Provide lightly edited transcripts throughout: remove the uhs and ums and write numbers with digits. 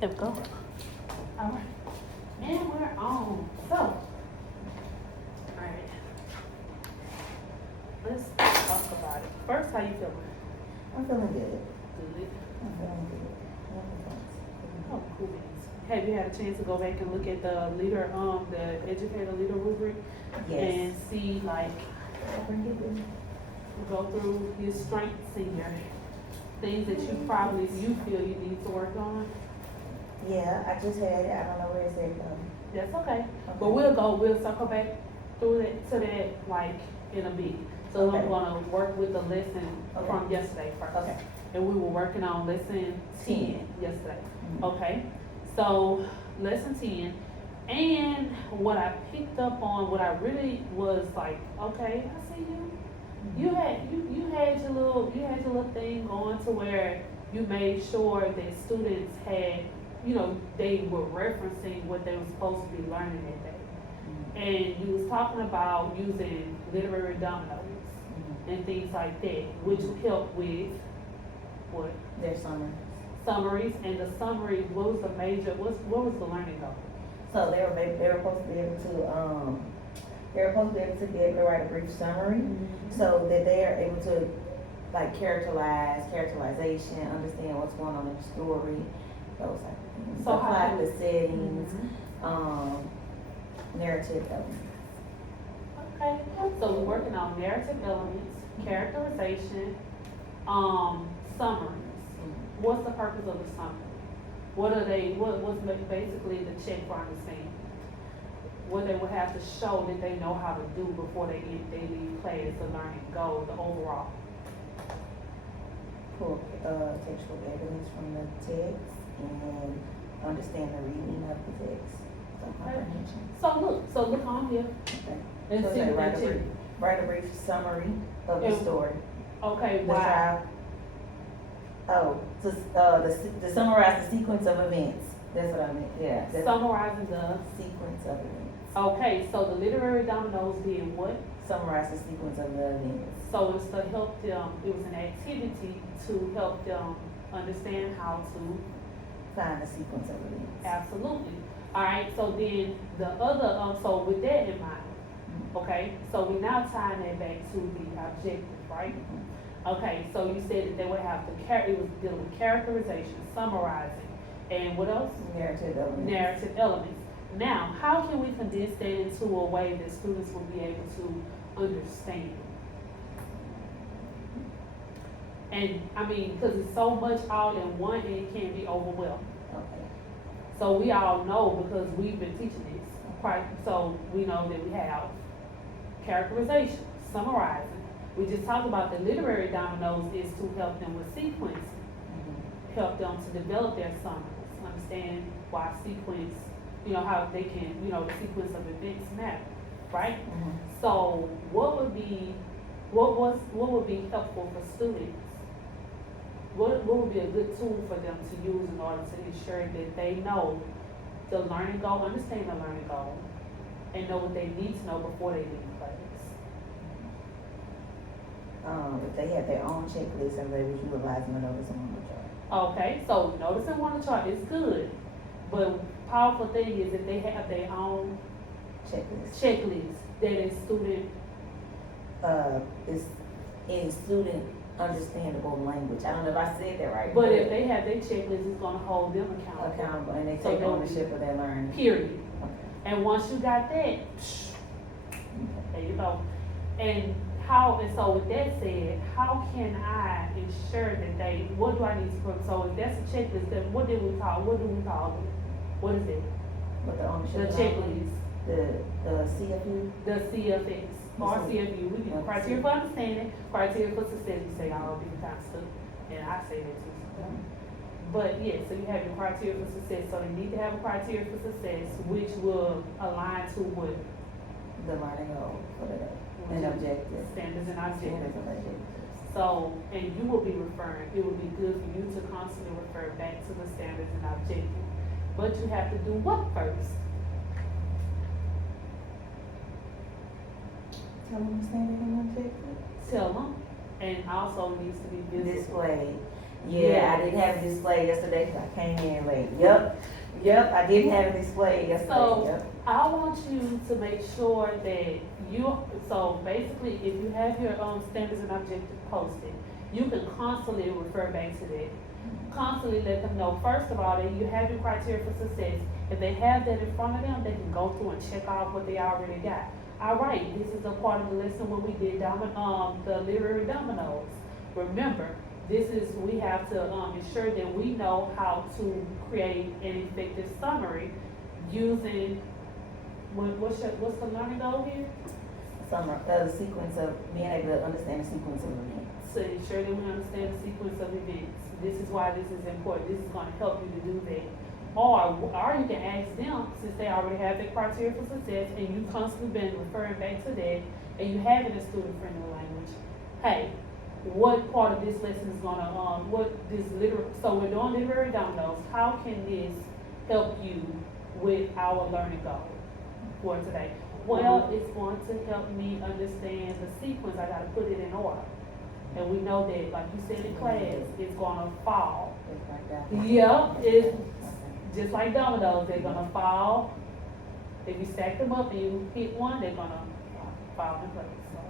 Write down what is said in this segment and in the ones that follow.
There we go. All right. And we're on. So, all right. Let's talk about it. First, how you feeling? I'm feeling good. Good. I'm feeling good. Oh, cool beans. Have you had a chance to go back and look at the leader, the educator leader rubric? Yes. And see, like, go through your strengths and your things that you feel you need to work on? Yeah, I just had it. I don't know where it's at though. That's okay. But we'll circle back through that, to that, like, in a bit. So Okay. I'm gonna work with the lesson Okay. from yesterday first. Okay. And we were working on lesson 10 yesterday. Mhm. Okay, so lesson 10, and what I picked up on, what I really was like, okay, I see you. You had your little thing going to where you made sure that students had, they were referencing what they were supposed to be learning that day. And you was talking about using literary dominoes and things like that, which help with what? Their summer. Summaries, and the summary, what was the learning goal? So they were supposed to be able to write a brief summary, so that they are able to like characterization, understand what's going on in the story, those type of things. So Apply how- the settings, narrative elements. Okay, so we're working on narrative elements, characterization, summaries. What's the purpose of the summary? What's basically the check for understanding? What they would have to show that they know how to do before they leave class, the learning goal, the overall. Pull textual evidence from the text and understand the reading of the text. So comprehension. So look on here. Okay. And So see say what they check. write a brief summary of the And- story. Okay, Describe. why? To summarize the sequence of events. That's what I meant. Yeah. That's Summarizing the, sequence of events. okay, so the literary dominoes being what? Summarize the sequence of the events. So it's to help them, it was an activity to help them understand how to. Find the sequence of events. Absolutely. All right, so then the other, so with that in mind, okay, so we now tying that back to the objective, right? Okay, so you said that they would have it was dealing with characterization, summarizing, and what else? Narrative elements. Narrative elements. Now, how can we condense that into a way that students will be able to understand? And I mean, because it's so much all in one, and it can be overwhelming. Okay. So we all know, because we've been teaching this, so we know that we have characterization, summarizing. We just talked about the literary dominoes is to help them with sequencing, help them to develop their summaries, understand why sequence, how they can, the sequence of events matter, right? So what would be helpful for students? What would be a good tool for them to use in order to ensure that they know the learning goal, understand the learning goal, and know what they need to know before they leave class? If they had their own checklist and they was utilizing the notice and one chart. Okay, so notice and one chart is good, but powerful thing is that they have their own checklist that is student. Is in student understandable language. I don't know if I said that right. But if they have their checklist, it's gonna hold them accountable. And they So take they'll ownership of their learning. Period. Okay. And once you got that, there you go. And so with that said, how can I ensure that what do I need to put? So if that's a checklist, then what do we call it? What is it? With the ownership. The of checklist. The CFU. The CFX or CFU, we can criteria for understanding, criteria for success, we say all different kinds of stuff, and I say that too sometimes. But yeah, so you have your criteria for success, so you need to have a criteria for success, which will align to what? The learning goal for the day. And objective. Standards and objectives. Standards and objectives. So, and you will be referring, it would be good for you to constantly refer back to the standards and objectives. But you have to do what first? Tell them the standard and objective. Tell them, and also needs to be visible. Display. Yeah, I didn't have a display yesterday because I came in late. Yep, I didn't have a display yesterday. So, Yep. I want you to make sure that so basically, if you have your standards and objectives posted, you can constantly refer back to that. Constantly let them know, first of all, that you have your criteria for success. If they have that in front of them, they can go through and check off what they already got. All right, this is a part of the lesson when we did the literary dominoes. Remember, we have to ensure that we know how to create an effective summary using, what's the learning goal here? The sequence of being able to understand the sequence of events. To ensure that we understand the sequence of events. This is why this is important. This is going to help you to do that. Or you can ask them, since they already have their criteria for success and you constantly been referring back to that and you have it in student-friendly language, hey, what part of this lesson is gonna, so we're doing literary dominoes. How can this help you with our learning goal for today? Well, it's going to help me understand the sequence. I gotta put it in order. And we know that, like you said in class, it's gonna fall. It's like that. Yeah, it's just like dominoes, they're gonna fall. If you stack them up and you hit one, they're gonna fall in place. So,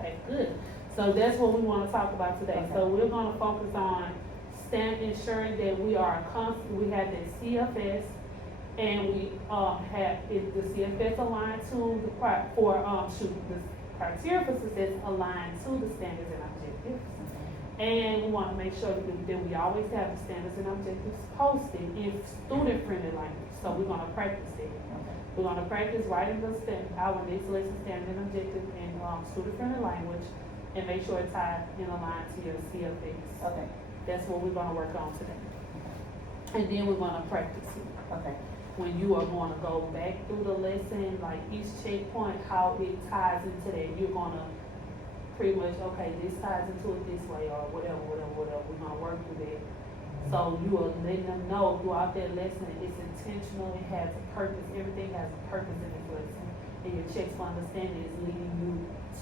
okay, good. So that's what we wanna talk about today. Okay. So we're gonna focus on ensuring that we have the CFS and we the CFS aligned to the criteria for success aligned to the standards and objectives. And we want to make sure that we always have the standards and objectives posted in student-friendly language. So we're going to practice it. Okay. We're going to practice writing our next lesson standard and objective in student-friendly language and make sure it's tied in a line to your CFS. Okay. That's what we're going to work on today. And then we're going to practice it. Okay. When you are going to go back through the lesson, like each checkpoint, how it ties into that, you're going to pretty much, okay, this ties into it this way, or whatever, we're going to work with it. So you are letting them know throughout that lesson, it's intentional, it has a purpose, everything has a purpose in this lesson. And your checks for understanding is leading you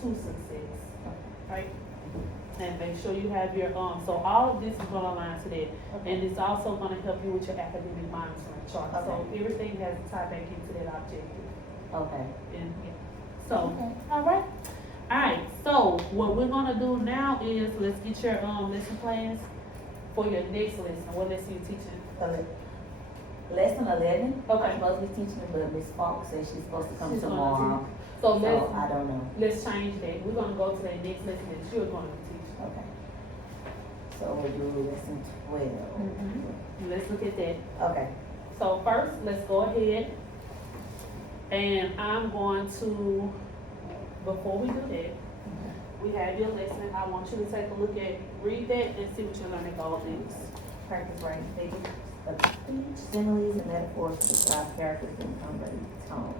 to success, right? And make sure you have your, so all of this is gonna align to that. Okay. And it's also gonna help you with your academic monitoring chart. So Okay. everything has to tie back into that objective. Okay. And, yeah. So, Okay. all right. All right, so what we're gonna do now is, let's get your lesson plans for your next lesson. What lesson you teaching? Lesson 11. Okay. I'm supposed to be teaching it, but Miss Falk says she's supposed to come She's gonna tomorrow. So I don't know. let's change that. We're gonna go to that next lesson that you're gonna be teaching. Okay. So we'll do lesson 12. Let's look at that. Okay. So first, let's go ahead and I'm going to, before we do that, we have your lesson. I want you to take a look at, read that and see what your learning goal is. Practice writing figures of speech, similes, and metaphors to describe characters in tone.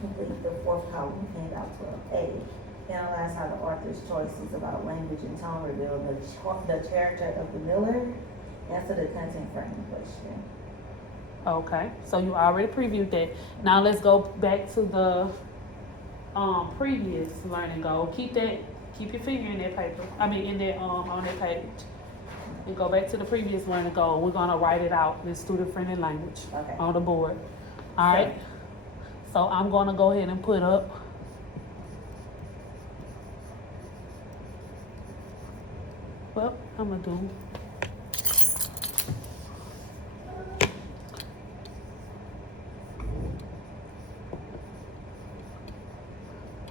Complete the fourth column, handout 12A. Analyze how the author's choices about language and tone reveal the character of the miller. Answer the content framing question. Okay, so you already previewed that. Now let's go back to the previous learning goal. Keep your finger in that paper. In that on that page. And go back to the previous learning goal. We're gonna write it out in student-friendly language Okay. on the board. All right. So I'm gonna go ahead and put up. Well, I'm gonna do.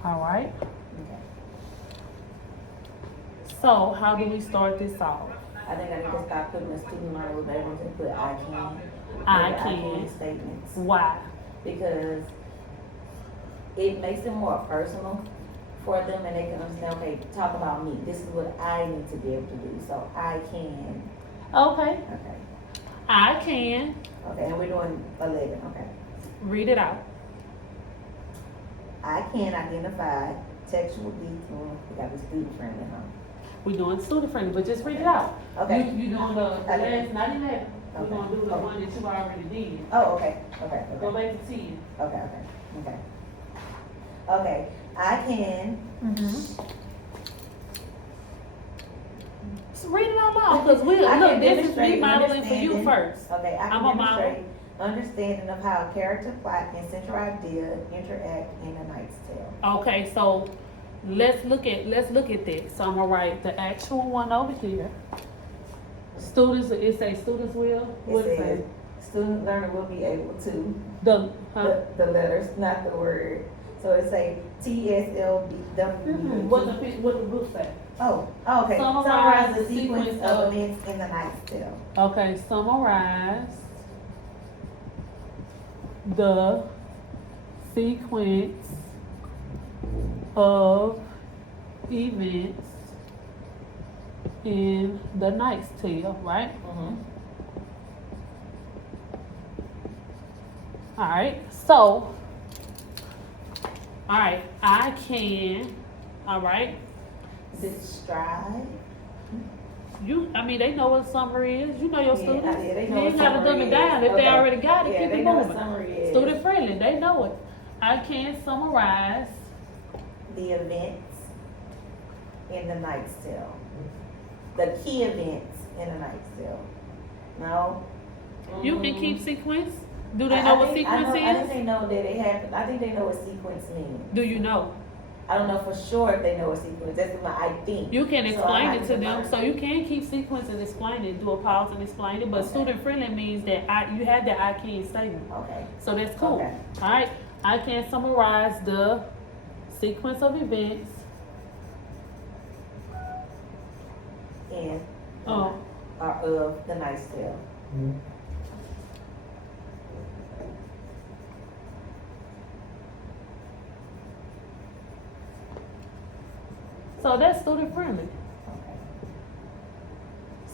All right. Okay. So how do we start this off? I think I need to stop putting the student learner with everyone to put I can. I With the can. statements. Why? Because it makes it more personal for them and they can understand, okay, talk about me. This is what I need to be able to do. So I can. Okay. Okay. I can. Okay, and we're doing 11. Okay. Read it out. I can identify textual detail. We got the student friendly, huh? We're doing student friendly, but just read it out. Okay. You doing the last, not 11. We're Okay. gonna do the Okay. one that you already did. Oh, okay. Okay. Go Okay. back to 10. Okay. Okay. Okay. I can Just read it out loud, because we, I look, can this is me demonstrate modeling for you understanding. first. Okay, I I'm can a model. demonstrate understanding of how character, plot, and central idea interact in A Knight's Tale. Okay, so let's look at that. So I'm gonna write the actual one over here. Students, it say students will, what it say? It says, student learner will be able to, The the letters, not the word. So it say TSLW. what the book say? Oh, okay. Summarize the sequence of events in the Knight's Tale. Okay, summarize the sequence of events in the Knight's Tale, right? Alright, so, alright, I can, alright, Describe. they know what a summary is. You know your students. Yeah, they know You what ain't gotta dumb summary it down. is. If they Okay. already got it, Yeah, keep they it know what moving. summary is. Student friendly, they know it. I can summarize The events in the Knight's Tale. The key events in the Knight's Tale. No? You can keep sequence. Do I they know what think- sequence I think is? they know that it happened. I think they know what sequence means. Do you know? I don't know for sure if they know what sequence. That's my I think. You can So explain I it have to to them. learn. So you can keep sequence and explain it. Do a pause and explain it. But Okay. student friendly means that you have that I can statement. Okay. So that's cool. Okay. Alright. I can summarize the sequence of events. And Oh. of the Knight's Tale. So that's student friendly. Okay.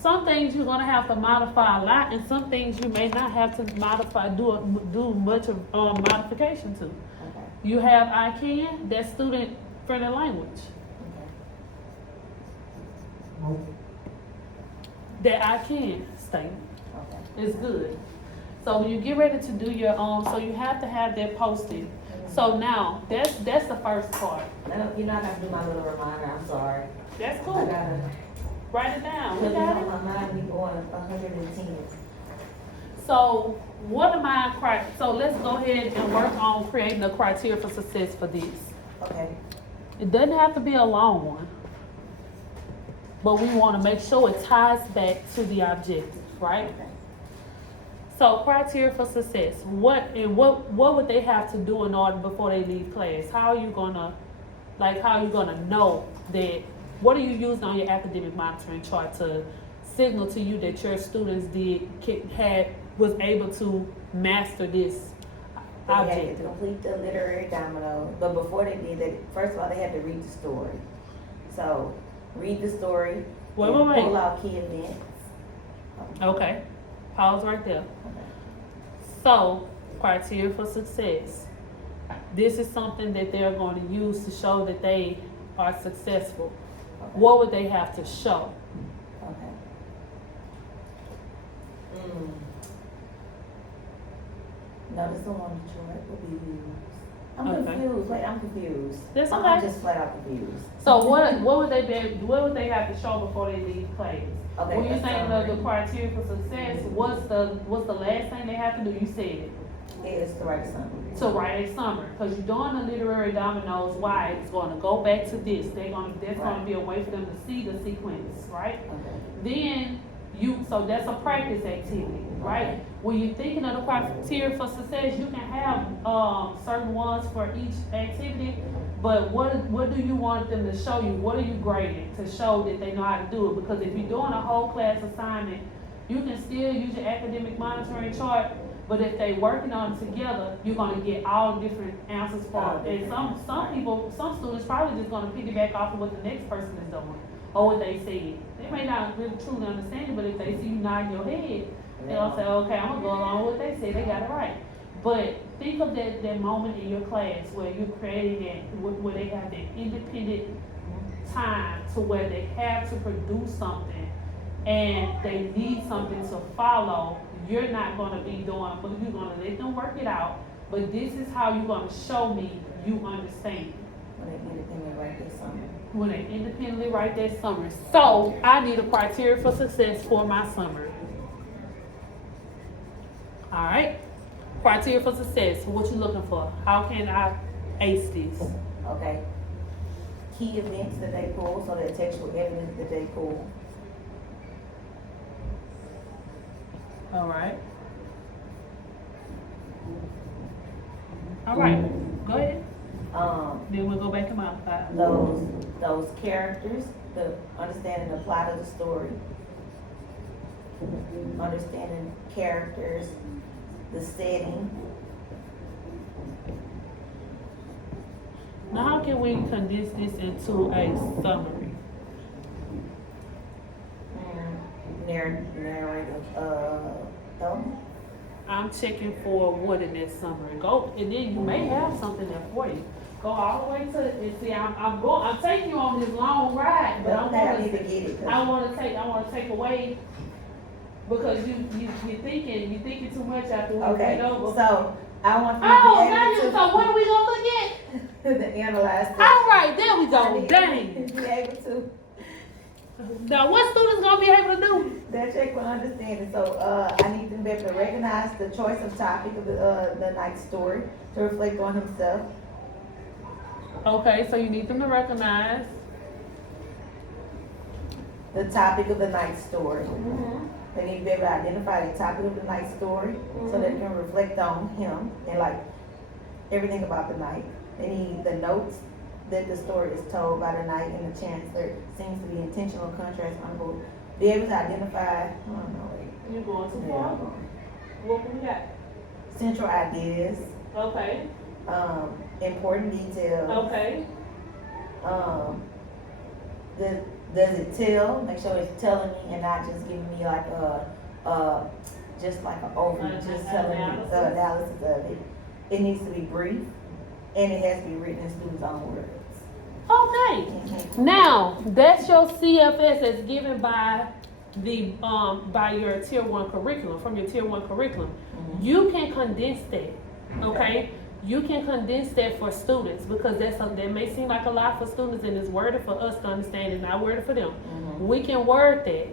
Some things you're gonna have to modify a lot, and some things you may not have to modify, do much of modification to. Okay. You have I can, that's student friendly language. Okay. That I can statement Okay. is good. So when you get ready to do your so you have to have that posted. So now that's the first part. You're not gonna do my little reminder. I'm sorry. That's I cool. gotta. Write it down. We Put it got on it. my mind. We going 110. So what am I? So let's go ahead and work on creating a criteria for success for this. Okay. It doesn't have to be a long one, but we want to make sure it ties back to the objective, right? Okay. So criteria for success. What would they have to do in order before they leave class? How are you gonna know that? What are you using on your academic monitoring chart to signal to you that your students was able to master this They had object? to complete the literary domino, but before they did that, first of all, they had to read the story. So, read the story. Wait. Pull out key events. Okay, pause right there. Okay. So, criteria for success. This is something that they're going to use to show that they are successful. Okay. What would they have to show? Okay. Notice the one chart will be used. I'm Okay. confused. Wait, I'm confused. That's I'm okay. just flat out confused. So what would they have to show before they leave class? Okay, When you're that's saying all the right. criteria for success, what's the last thing they have to do? You said it. It's the right summary. To write a summary, because you're doing the literary dominoes. Why? It's going to go back to this. That's going to be a way for them to see the sequence, right? Okay. Then so that's a practice activity, right? When you're thinking of the criteria for success, you can have certain ones for each activity, but what do you want them to show you? What are you grading to show that they know how to do it? Because if you're doing a whole class assignment, you can still use your academic monitoring chart, but if they working on it together, you're gonna get all different answers for it. And some students probably just gonna piggyback off of what the next person is doing or what they said. They may not really truly understand it, but if they see you nod your head, they'll say, okay, I'm gonna go along with what they say, they got it right. But think of that moment in your class where you're creating where they have that independent time to where they have to produce something and they need something to follow. You're not gonna be doing, but you're gonna let them work it out. But this is how you're gonna show me you understand. When they independently write their summary. When they independently write their summary. So I need a criteria for success for my summary. All right. Criteria for success. What you looking for? How can I ace this? Okay. Key events that they pull, so that textual evidence that they pull. All right. All right. Go ahead. Then we'll go back to modify. Those characters, the understanding the plot of the story, understanding characters, the setting. Now, how can we condense this into a summary? Narrative element. I'm checking for what in that summary. Go, and then you may have something there for you. Go all the way to, and see, I'm taking you on this long ride, but I want to take away, because you're thinking too much after we Okay, get over. so I want you to be able so what are we gonna look at? to analyze this. All right, there we I go. need Dang. you to be able to. Now, what students gonna be able to do? That check for understanding. So I need them to be able to recognize the choice of topic of the night story to reflect on himself. Okay, so you need them to recognize. The topic of the night story. They need to be able to identify the topic of the night story so they can reflect on him and like everything about the night. They need the notes that the story is told by the night and the chance there seems to be intentional contrast unquote. Be able to identify, I don't know, You're going too far. What we got? central ideas, Okay. important details. Okay. Does it tell? Make sure it's telling me and not just giving me like just like an overview, just telling me the analysis of it. It needs to be brief and it has to be written in students' own words. Okay. Now, that's your CFS that's given by the by your tier 1 curriculum, from your tier 1 curriculum. You can condense that. Okay? You can condense that for students because that's something that may seem like a lot for students and it's worded for us to understand and not worded for them. We can word that.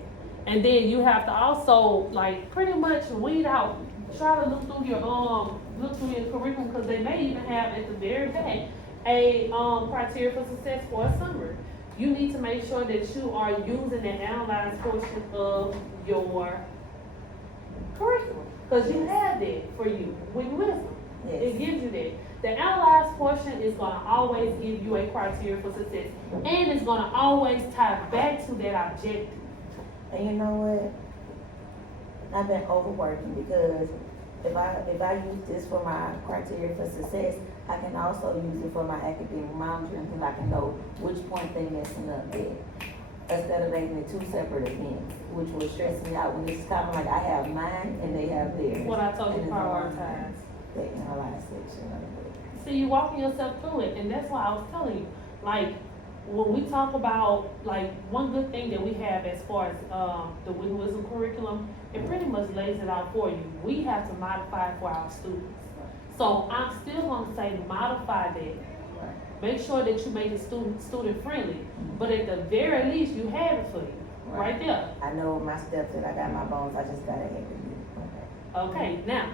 And then you have to also like pretty much weed out, try to look through your curriculum because they may even have at the very back a criteria for success for a summary. You need to make sure that you are using the analyzed portion of your curriculum because you have that for you with wisdom. Yes. It gives you that. The analyzed portion is going to always give you a criteria for success, and it's going to always tie back to that objective. And you know what? I've been overworking because if I use this for my criteria for success, I can also use it for my academic monitoring because I can know which point they messing up at. Instead of making it two separate events, which will stress me out when it's kind of like I have mine and they have theirs. What I told you, And it's prioritize. the analyzed section of it. See, you walking yourself through it, and that's why I was telling you, like, when we talk about, like, one good thing that we have as far as the wisdom curriculum, it pretty much lays it out for you. We have to modify it for our students. So I'm still going to say modify that. Right. Make sure that you make it student friendly, but at the very least, you have it for you, right there. I know my steps and I got my bones, I just gotta have it. Okay, now,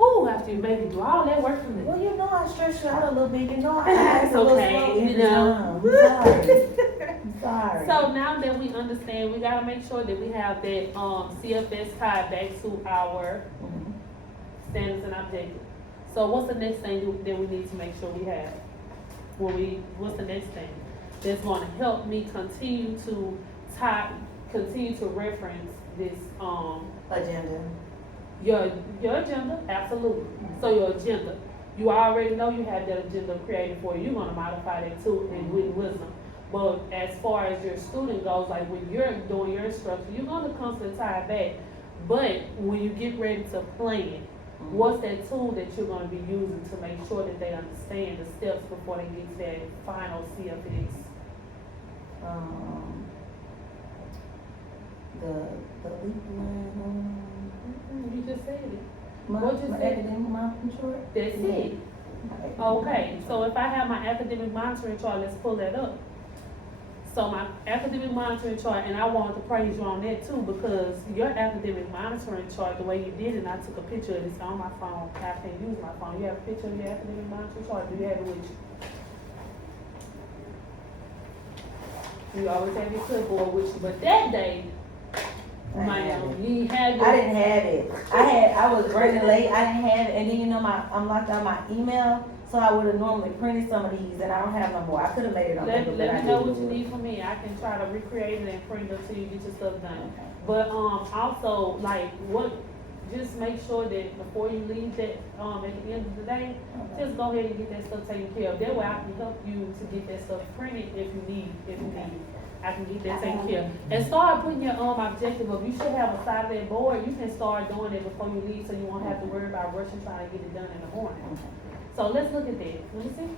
ooh, after you make me do all that work for me. Well, you know I stretch you out a little bit, you know I ask a little Okay, slow you every know. time. I'm sorry. So now that we understand, we gotta make sure that we have that CFS tied back to our standards and objectives. So what's the next thing that we need to make sure we have? What's the next thing that's gonna help me continue to reference this Agenda. your agenda? Absolutely. So your agenda, you already know you have that agenda created for you. You're gonna modify that too and with wisdom. But as far as your student goes, like when you're doing your instruction, you're gonna constantly tie it back. But when you get ready to plan, what's that tool that you're going to be using to make sure that they understand the steps before they get to that final CFS? The leap line. You just said it. My What you said? academic monitoring short. That's it. Okay, so if I have my academic monitoring chart, let's pull that up. So my academic monitoring chart, and I wanted to praise you on that too, because your academic monitoring chart, the way you did it, and I took a picture of this on my phone. I can't use my phone. You have a picture of your academic monitoring chart? Do you have it with you? You always have your clipboard with you, but that day, ma'am, you had your. I didn't have it. I was running late. I didn't have it, and then I'm locked out my email, so I would have normally printed some of these, and I don't have no more. I could have made it on paper, but Let I me know didn't what you do it. need from me. I can try to recreate it and print it until you get your stuff done. Okay. But also like just make sure that before you leave that at the end of the day, Okay. just go ahead and get that stuff taken care of. That way I can help you to get that stuff printed if you need it. I can get that taken care of. And start putting your objective of, you should have a side of that board. You can start doing it before you leave, so you won't have to worry about rushing trying to get it done in the morning. Okay. So let's look at that. Let me see.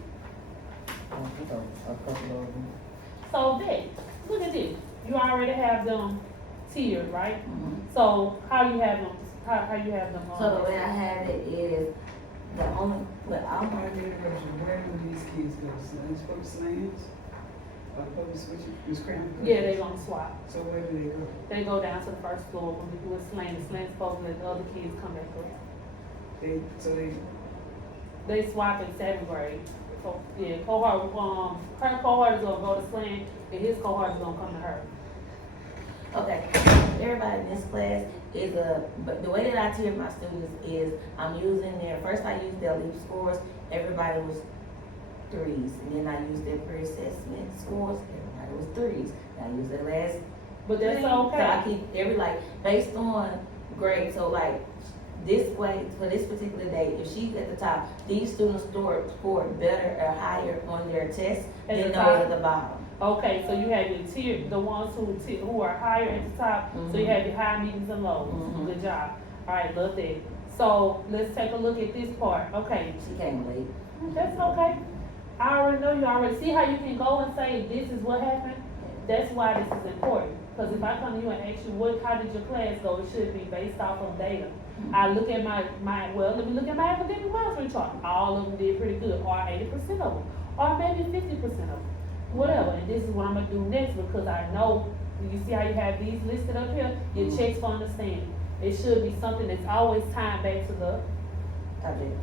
A couple of them. So that, look at this. You already have them tiered, right? Mhm. So how you have them? How you have them? So the way I have it is the only, but I'm Where do these kids go? Slants, public slants? Public switch, Miss Cranford? Yeah, they gonna swap. So where do they go? They go down to the first floor when we do a slant. The slant's supposed to let the other kids come back up. They swap in 7th grade. So yeah, cohort her cohort is gonna go to slant, and his cohort is gonna come to her. okay, everybody in this class is but the way that I tier my students is I'm using first I used their LEAP scores, everybody was 3s, and then I used their pre-assessment scores, everybody was 3s. I used their last But that's 3, So I okay. keep based on grade, so this way, for this particular day, if she's at the top, these students scored better or higher on their test At than the those top? at the bottom. Okay, so you have your tier, the ones who are higher at the top. So you Mhm. have your high, mediums, and lows. Mhm. Good job. All right, love that. So let's take a look at this part. Okay, She came late. that's okay. I already know you already. See how you can go and say, this is what happened? That's why this is important. Because if I come to you and ask you, how did your class go? It should be based off of data. I look at let me look at my academic monitoring chart. All of them did pretty good, or 80% of them, or maybe 50% of them, whatever. And this is what I'm gonna do next, because I know, you see how you have these listed up here? Your checks for understanding. It should be something that's always tied back to the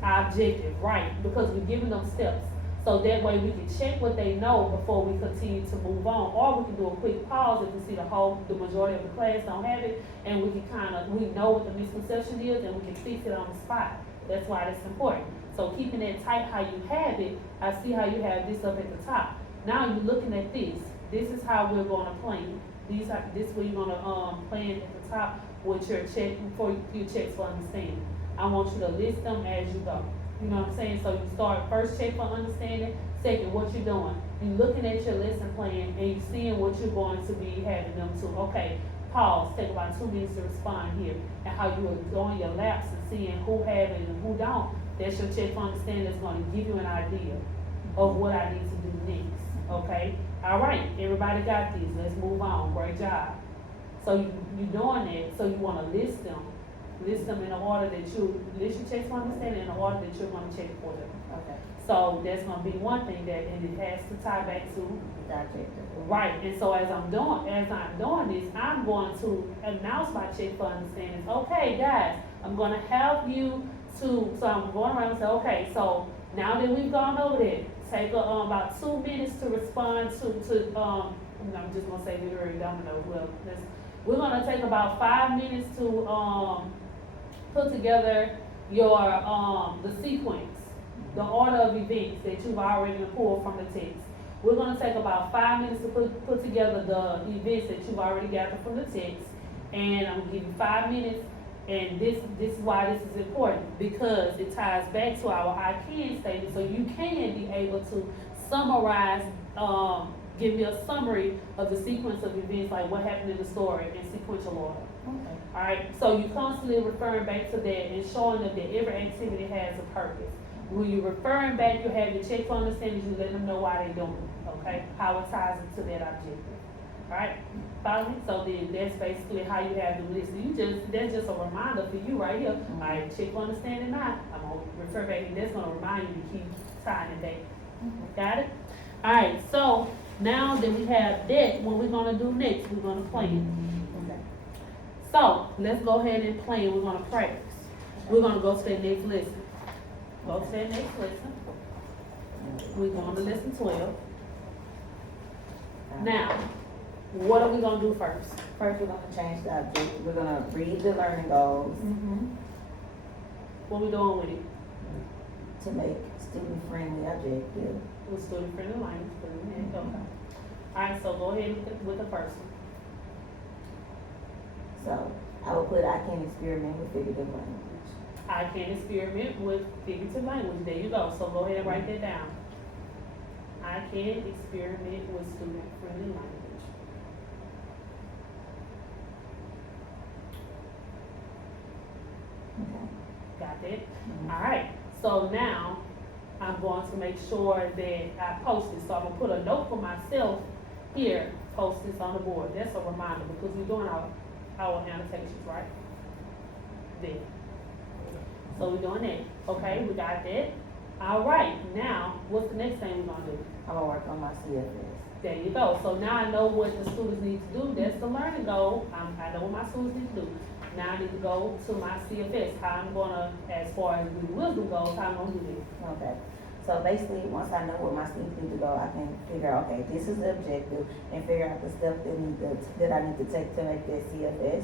objective, right? Because we're giving them steps. So that way we can check what they know before we continue to move on. Or we can do a quick pause if we see the majority of the class don't have it, and we can we know what the misconception is, and we can fix it on the spot. That's why that's important. So keeping it tight how you have it, I see how you have this up at the top. Now you're looking at this. This is how we're gonna plan. This is where you're gonna plan at the top with your checks for understanding. I want you to list them as you go. You know what I'm saying? So you start first check for understanding, second, what you're doing. You're looking at your lesson plan and you're seeing what you're going to be having them to. Okay, pause, take about 2 minutes to respond here. And how you are doing your laps and seeing who have it and who don't. That's your check for understanding. That's going to give you an idea of what I need to do next. Okay? All right, everybody got this. Let's move on. Great job. So you're doing that, so you want to list them. List them in the order that list your checks for understanding in the order that you're gonna check for them. Okay. So that's gonna be one thing and it has to tie back to, Gotcha. right, and so as I'm doing this, I'm going to announce my check for understanding. Okay, guys, I'm gonna help you so I'm going around and say, okay, so now that we've gone over that, take about 2 minutes to respond to I'm just gonna say we already domino, we're gonna take about 5 minutes to put together your the sequence, the order of events that you've already pulled from the text. We're gonna take about 5 minutes to put together the events that you've already gathered from the text, and I'm gonna give you 5 minutes. And this is why this is important, because it ties back to our I can statement, so you can be able to summarize, give me a summary of the sequence of events, like what happened in the story in sequential order. Okay. Alright, so you constantly referring back to that and showing them that every activity has a purpose. When you're referring back, you have your check for understanding, you let them know why they're doing it, okay? How it ties into that objective. Alright? Follow me? So then that's basically how you have them listed. That's just a reminder for you right here. All right, check for understanding now. I'm gonna refer back and that's gonna remind you to keep tying it back. Got it? All right, so now that we have that, what we're gonna do next, we're gonna plan. Okay. So let's go ahead and plan. We're gonna practice. We're gonna go to the next lesson. Go to the next lesson. We're going to lesson 12. Now, what are we gonna do first? First, we're gonna change the objective. We're gonna read the learning goals What we doing with it? to make student-friendly objective. With student friendly language, put it in there. Okay. Alright, so go ahead with the first one. So, I will put, I can experiment with figurative language. I can experiment with figurative language. There you go. So go ahead and write that down. I can experiment with student friendly language. Okay. Got that? Alright, so now I'm going to make sure that I post it. So I'm gonna put a note for myself here, post this on the board. That's a reminder because we're doing our annotations, right? There. So we're doing that. Okay, we got that. Alright, now what's the next thing we're gonna do? I'm gonna work on my CFS. There you go. So now I know what the students need to do. That's the learning goal. I know what my students need to do. Now I need to go to my CFS. How I'm gonna, as far as the wisdom goes, how I'm gonna do this. Okay. So basically, once I know where my students need to go, I can figure out, okay, this is the objective, and figure out the steps that I need to take to make that CFS.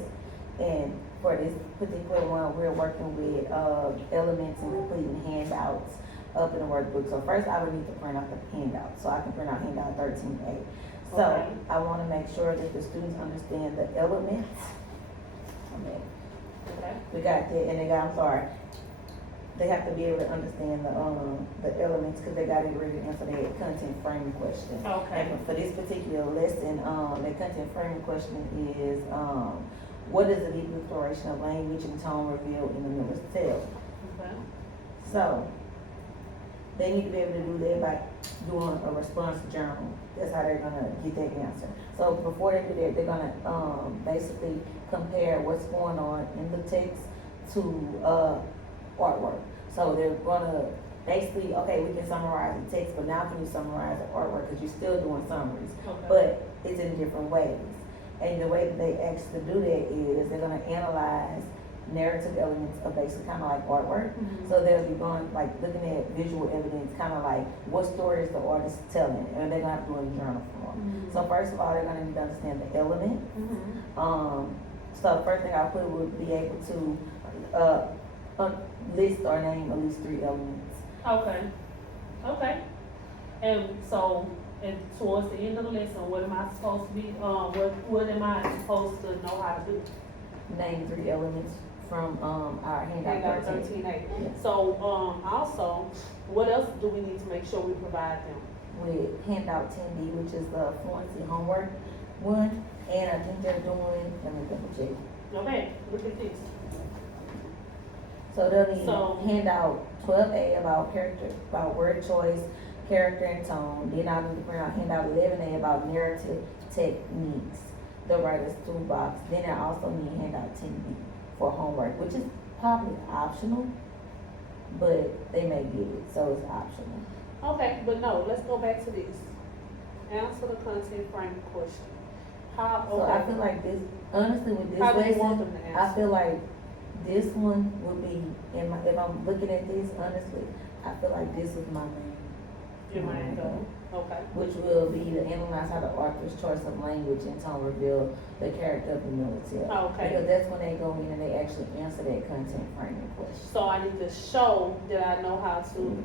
And for this particular one, we're working with elements and completing handouts up in the workbook. So first, I would need to print out the handout, so I can print out handout 13A. So Okay. I want to make sure that the students understand the elements. Okay. Okay? We got that, and they have to be able to understand the elements, because they got it ready to answer their content framing question. Okay. And for this particular lesson, the content framing question is, what is the deep exploration of language and tone revealed in the Miller's tale? Okay. So, they need to be able to do that by doing a response journal. That's how they're gonna get that answer. So before they do that, they're gonna basically compare what's going on in the text to artwork. So they're gonna basically, okay, we can summarize the text, but now can you summarize the artwork? Because you're still doing summaries, Okay. but it's in different ways. And the way that they actually do that is they're gonna analyze narrative elements of basically kind of like artwork. Mhm. So they'll be going, like, looking at visual evidence, kind of like what story is the artist telling, and they're gonna have to do it in journal form. Mhm. So first of all, they're gonna need to understand the element. Mhm. So the first thing I put would be able to list or name at least 3 elements. Okay. Okay. And so, and towards the end of the lesson, what am I supposed to be, what am I supposed to know how to do? Name 3 elements from our handout Handout 13. 13A. Yes. So, also, what else do we need to make sure we provide them? With handout 10B, which is the fluency homework one, and I think they're doing, let me double check. Okay, look at this. So they'll need So- handout 12A about word choice, character and tone. Then I'll need to print out handout 11A about narrative techniques, the writer's toolbox. Then I also need handout 10B for homework, which is probably optional, but they may get it, so it's optional. Okay, but no, let's go back to this. Answer the content frame question. How, So I okay, feel like this, honestly, with this how do you want lesson, them to I answer? feel like this one would be, if I'm looking at this, honestly, I feel like this is my main. Your mind go, okay. Which will be to analyze how the author's choice of language and tone reveal the character of the military. Okay. Because that's when they go in and they actually answer that content framing question. So I need to show that I know how to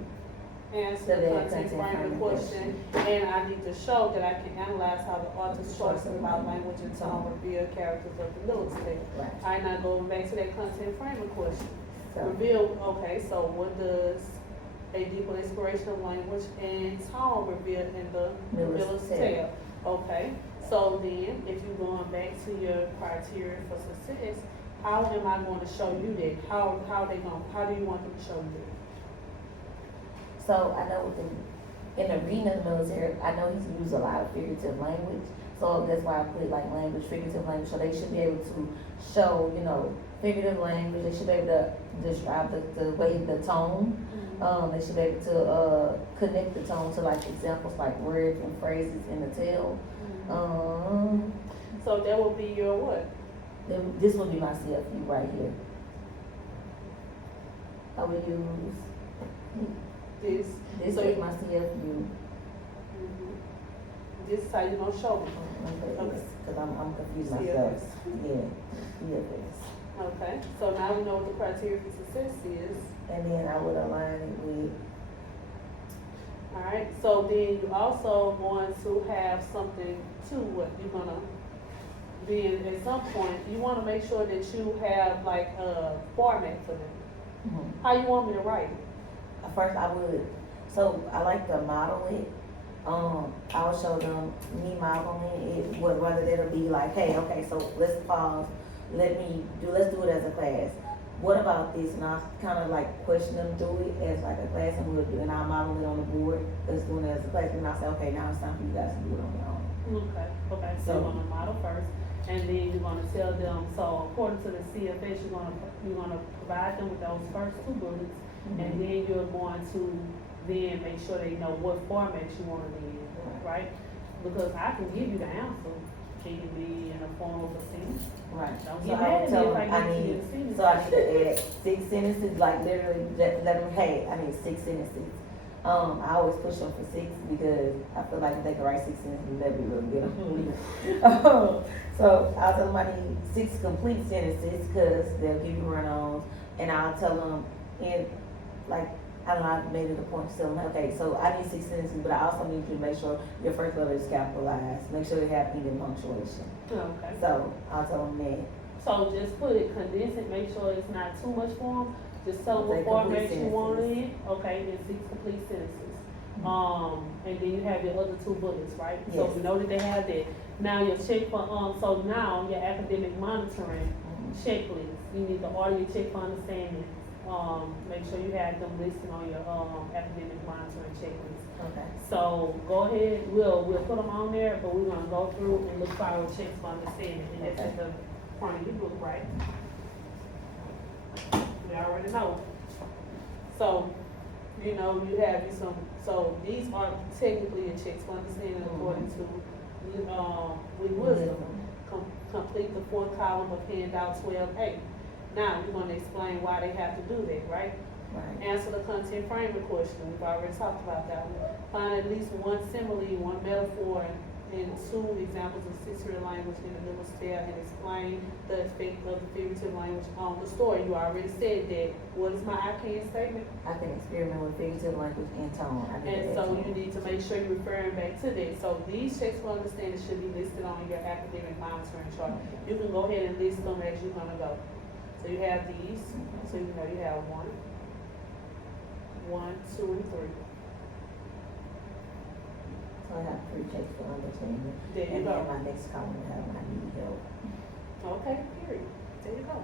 answer So the that content content framing framing question, and I need to show that I can analyze how the author's choice about language and tone reveal characters of the military. Right. I'm not going back to that content framing question. So, Reveal, okay, so what does a deeper exploration of language and tone reveal in the Miller's Miller's Tale. Tale? Okay, so then, if you're going back to your criteria for success, how am I going to show you that? How do you want them to show you that? so I know in the reading of the military, I know he's used a lot of figurative language. So that's why I put like language, figurative language, so they should be able to show, figurative language, they should be able to describe the way, the tone. They should be able to, connect the tone to like examples like words and phrases in the tale. So that will be your what? This will be my CFU right here. I will use, This. this So is you- my CFU. This is how you gonna show me. Okay. Cause I'm confused CFS. myself. Yeah, CFS. Okay, so now we know what the criteria for success is. And then I would align it with, Alright, so then you also going to have something to what you're gonna, then at some point, you wanna make sure that you have like a format for them. How you want me to write it? at first I would, so I like to model it. I'll show them me modeling it, whether it'll be like, hey, okay, so let's pause, let's do it as a class. What about this? And I'll kind of like question them through it as like a class, and and I'll model it on the board, let's do it as a class, and I'll say, okay, now it's time for you guys to do it on your own. Okay, so So- you're gonna model first, and then you're gonna tell them, so according to the CFS, you're gonna provide them with those first two bullets, and then you're going to then make sure they know what format you want it in, right? Because I can give you the answer, can you be in the form of a sentence? Right. Don't So get I mad would at me tell if them, I I get to need, the sentence. so I need to add 6 sentences, like literally let them, hey, I need 6 sentences. I always push them for 6 because I feel like if they can write 6 sentences, that'd be really good. So I'll tell them I need 6 complete sentences because they'll give you run-ons, and I'll tell them in, like, I don't know, I've made it a point to tell them, okay, so I need 6 sentences, but I also need you to make sure your first letter is capitalized, make sure they have even punctuation. Okay. So I'll tell them that. So just put it, condense it, make sure it's not too much form, just tell them what Say complete format you want it sentences. in, okay, then 6 complete sentences. And then you have your other 2 bullets, right? So Yes. we know that they have that. Now your check for, so now your academic monitoring checklist, you need the audio check for understanding. Make sure you have them listed on your, academic monitoring checklist. Okay. So go ahead, we'll put them on there, but we're gonna go through and look for our checks for understanding, and that's in the front of your book, right? We already know. So, you have you some, so these are technically your checks for understanding according to, with wisdom. Complete the 4th column of handout 12A. Now, we're gonna explain why they have to do that, right? Right. Answer the content framework question, we've already talked about that one. Find at least 1 simile, 1 metaphor, and 2 examples of sensory language in the middle stare, and explain the effect of the figurative language on the story. You already said that. What is my I can statement? I can experiment with figurative language and tone. I need And to add so tone. you need to make sure you're referring back to that. So these checks for understanding should be listed on your academic monitoring chart. You can go ahead and list them as you're gonna go. So you have these, so you know you have 1, 2, and 3. So I have 3 checks for understanding. There you And go. then my next column will have my need help. Okay, period. There you go.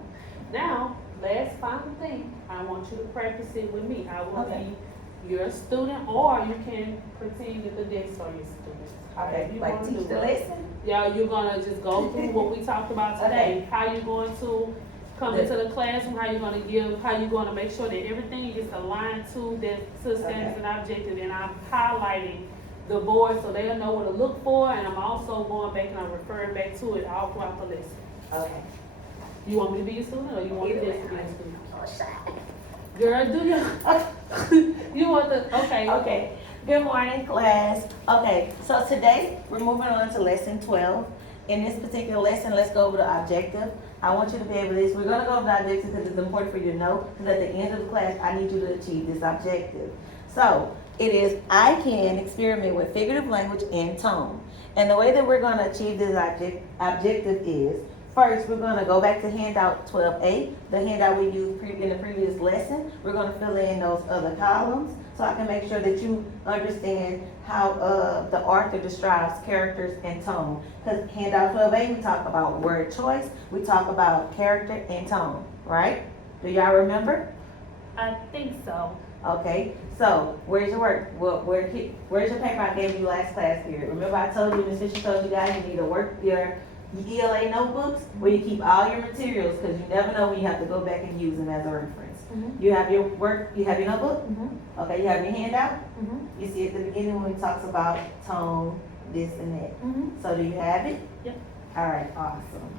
Now, last final thing, I want you to practice it with me. I will Okay. be your student, or you can pretend that the next are your students. However Okay, you like wanna teach do the it. lesson? Yeah, you're gonna just go through what we talked about today. Okay. How you going to come The- into the classroom, how you gonna make sure that everything is aligned to the standards and objectives, and I'm highlighting the board so they'll know what to look for, and I'm also going back and I'm referring back to it all throughout the lesson. Okay. You want me to be a student, or you want Either this way, to be a I'm student? shy. Girl, do you, you want the, okay. Okay. Good morning, class. Okay, so today we're moving on to lesson 12. In this particular lesson, let's go over the objective. I want you to be able to this. We're gonna go over the objective because it's important for you to know, because at the end of the class, I need you to achieve this objective. So it is, I can experiment with figurative language and tone. And the way that we're gonna achieve this objective is, first, we're gonna go back to handout 12A, the handout we used in the previous lesson. We're gonna fill in those other columns so I can make sure that you understand how the author describes characters and tone. Because handout 12A, we talk about word choice, we talk about character and tone, right? Do y'all remember? I think so. Okay, so where's your work? Where's your paper I gave you last class period? Remember I told you, Ms. Fisher told you guys you need to work your ELA notebooks where you keep all your materials, because you never know when you have to go back and use them as a reference. Mhm. You have your work, you have your notebook? Mhm. Okay, you have your handout? Mhm. You see at the beginning when it talks about tone, this and that. Mhm. So do you have it? Yep. All right, awesome.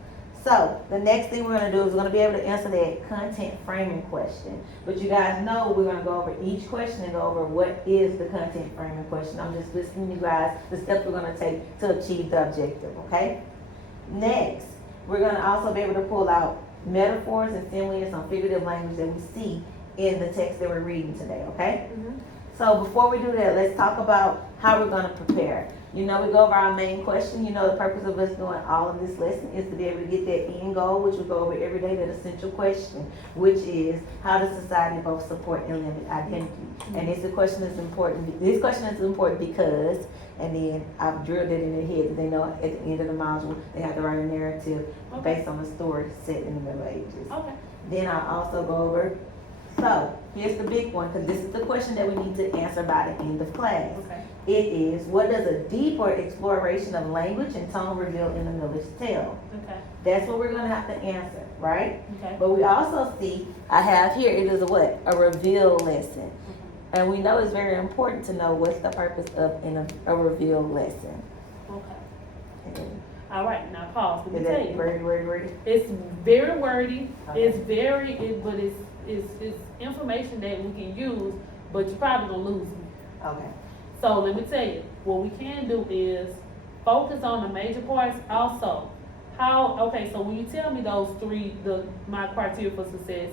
So the next thing we're gonna do is we're gonna be able to answer that content framing question. But you guys know we're gonna go over each question and go over what is the content framing question. I'm just listing you guys the steps we're gonna take to achieve the objective, okay? Next, we're gonna also be able to pull out metaphors and similes and some figurative language that we see in the text that we're reading today, okay? Mhm. So before we do that, let's talk about how we're gonna prepare. You know, we go over our main question. You know, the purpose of us doing all of this lesson is to be able to get that end goal, which we go over every day, that essential question, which is how does society both support and limit identity? And this question is important. This question is important because, and then I've drilled it in their head that they know at the end of the module they have to write a narrative based on a story set in the Middle Ages. Okay. Then I also go over, so here's the big one, because this is the question that we need to answer by the end of class. Okay. It is, what does a deeper exploration of language and tone reveal in the Miller's tale? Okay. That's what we're gonna have to answer, right? Okay. But we also see, I have here, it is a what? A reveal lesson. Mhm. And we know it's very important to know what's the purpose of in a reveal lesson. Okay. All right. Now pause. Let Is me tell that you. wordy? It's very wordy. Okay. It's but it's information that we can use, but you're probably gonna lose me. Okay. So let me tell you, what we can do is focus on the major parts. Also, so when you tell me those three, my criteria for success,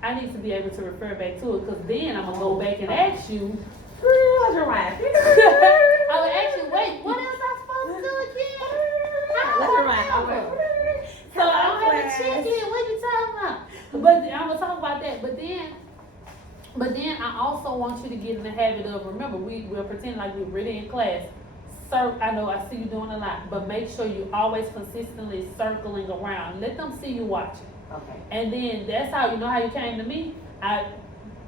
I need to be able to refer back to it, because then I'm gonna go back and ask you. How's your mind? I'm gonna ask you, wait, what else I'm supposed to do again? Let's rewind. So I don't have a chicken. What you talking about? But I'm gonna talk about that. But then I also want you to get in the habit of, remember, we're pretending like we're really in class. I know I see you doing a lot, but make sure you always consistently circling around. Let them see you watching. Okay. And then that's how you know how you came to me. I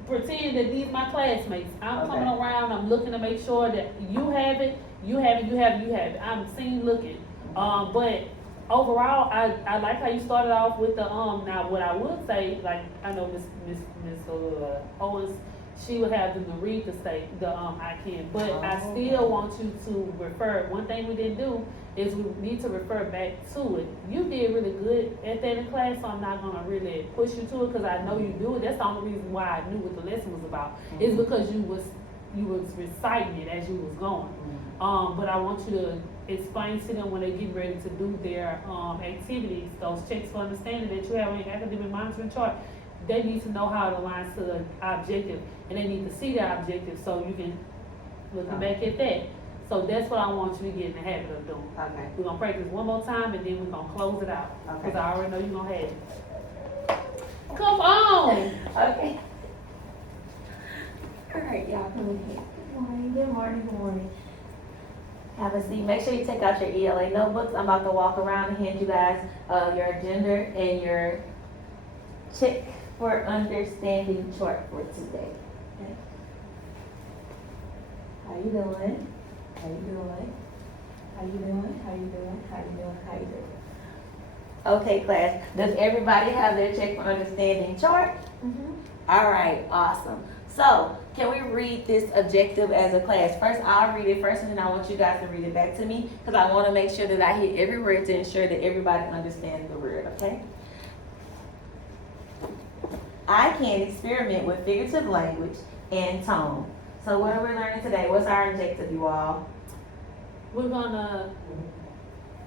pretend that these my classmates. I'm coming around. I'm looking to make sure that you have it. You have it. I'm seeing looking. But overall, I like how you started off with the Now, what I would say, like I know Miss Owens, she would have them to read the I can, but I still want you to refer. One thing we didn't do is we need to refer back to it. You did really good at that in class, so I'm not gonna really push you to it because I know you do it. That's the only reason why I knew what the lesson was about. Is because you was reciting it as you was going. But I want you to explain to them when they get ready to do their activities, those checks for understanding that you have on your academic monitoring chart. They need to know how it aligns to the objective, and they need to see the objective so you can look back at that. So that's what I want you to get in the habit of doing. Okay. We're gonna practice one more time, and then we're gonna close it out. Okay. Because I already know you're gonna have it. Come on! Okay. All right, y'all, come in here. Good morning. Have a seat. Make sure you take out your ELA notebooks. I'm about to walk around and hand you guys your agenda and your check for understanding chart for today. Okay. How you doing? Okay, class. Does everybody have their check for understanding chart? Mm-hmm. All right, awesome. So, can we read this objective as a class? First, I'll read it first, and then I want you guys to read it back to me, because I want to make sure that I hit every word to ensure that everybody understands the word, okay? I can experiment with figurative language and tone. So what are we learning today? What's our objective, you all? We're gonna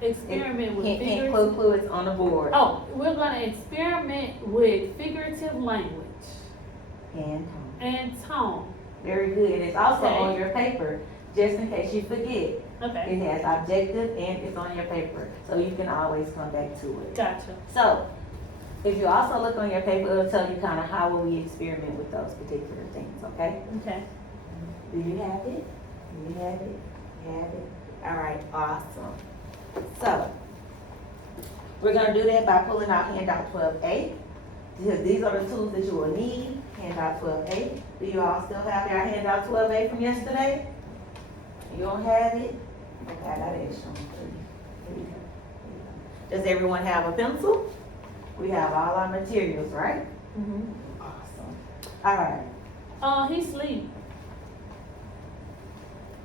experiment with Hint, clue, it's on the board. Oh, we're gonna experiment with figurative language And tone. and tone. Very good. It's also Okay. on your paper, just in case you forget. Okay, It has objective and it's on your paper, so you can always come back to it. gotcha. So, if you also look on your paper, it'll tell you kind of how will we experiment with those particular things, okay? Okay. Do you have it? Do you have it? Have it? All right, awesome. So, we're gonna do that by pulling out handout 12A. These are the tools that you will need. Handout 12A. Do you all still have your handout 12A from yesterday? You don't have it? Okay, I got extra one for you. Here we go. Does everyone have a pencil? We have all our materials, right? Awesome. All right. He sleep.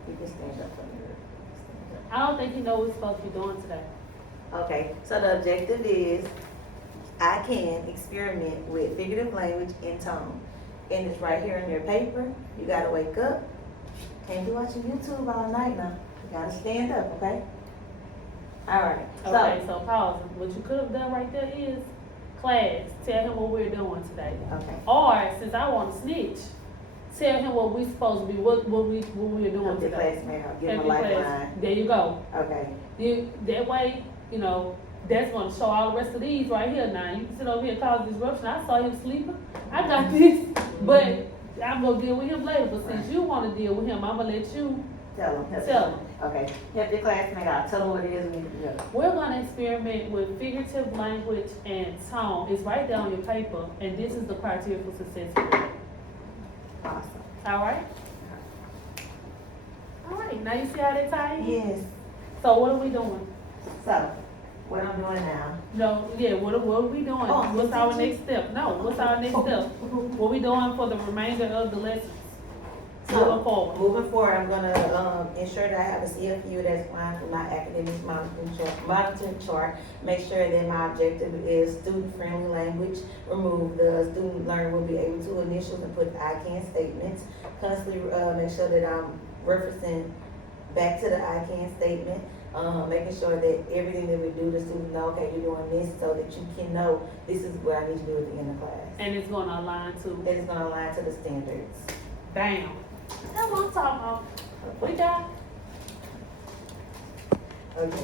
You can stand up for me. I don't think he knows what he's supposed to be doing today. Okay, so the objective is I can experiment with figurative language and tone. And it's right here in your paper. You gotta wake up. Can't be watching YouTube all night now. You gotta stand up, okay? All right. Okay, so pause. What you could have done right there is, class, tell him what we're doing today. Okay. Or, since I want to snitch, tell him what we supposed to be, what we're doing Help your today. classmate out. Give him a Help your class. lifeline. There you go. Okay. That way, you know, that's gonna show all the rest of these right here now. You can sit over here and cause disruption. I saw him sleeping. I got this, but I'm gonna deal with him later. But since you wanna deal with him, I'm gonna let you Tell him. tell him. Okay. Help your classmate out. Tell him what it is we need to do. We're gonna experiment with figurative language and tone. It's right there on your paper, and this is the criteria for success. Awesome. All right? All right, now you see how they tie in? Yes. So what are we doing? So, what I'm doing now. No, yeah, what are we doing? Oh, What's our teaching. next step? No, what's our next step? What we doing for the remainder of the lessons? So, Moving forward. moving forward, I'm gonna, ensure that I have a CFU that's fine for my academic monitoring chart. Make sure that my objective is student-friendly language. Remove the student learner will be able to initials and put I can statements. Constantly, make sure that I'm referencing back to the I can statement. Making sure that everything that we do, the students know, okay, you're doing this, so that you can know this is what I need to do at the end of class. And it's gonna align to, That is gonna align to the standards. bam. That's what I'm talking about. We got Okay.